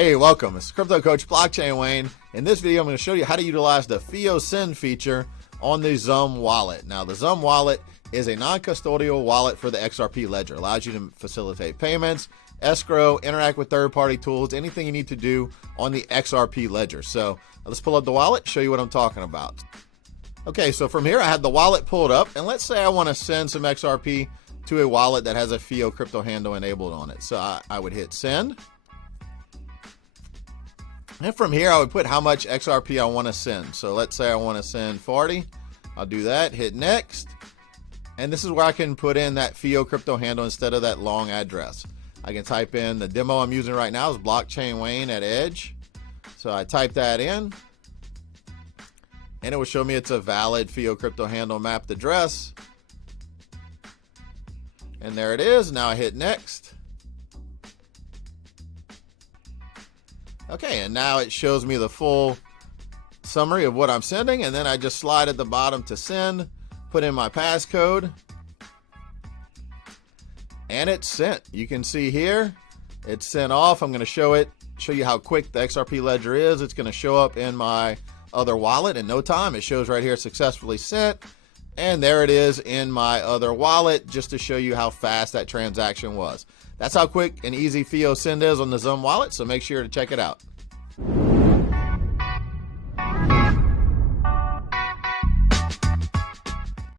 Hey, welcome. It's Crypto Coach Blockchain Wayne. In this video, I'm going to show you how to utilize the FIO Send feature on the XUMM Wallet. Now, the XUMM Wallet is a non-custodial wallet for the XRP Ledger. It allows you to facilitate payments, escrow, interact with third-party tools, anything you need to do on the XRP Ledger. So let's pull up the wallet, show you what I'm talking about. Okay, so from here, I have the wallet pulled up, and let's say I want to send some XRP to a wallet that has a FIO crypto handle enabled on it. So I would hit send. And from here, I would put how much XRP I want to send. So let's say I want to send 40. I'll do that, hit next. And this is where I can put in that FIO crypto handle instead of that long address. I can type in the demo I'm using right now is Blockchain Wayne at Edge. So I type that in. And it will show me it's a valid FIO crypto handle mapped address. And there it is. Now I hit next. Okay, and now it shows me the full summary of what I'm sending, and then I just slide at the bottom to send, put in my passcode, and it's sent. You can see here, it's sent off. I'm going to show you how quick the XRP Ledger is. It's going to show up in my other wallet in no time. It shows right here, successfully sent, and there it is in my other wallet, just to show you how fast that transaction was. That's how quick and easy FIO Send is on the XUMM Wallet, so make sure to check it out.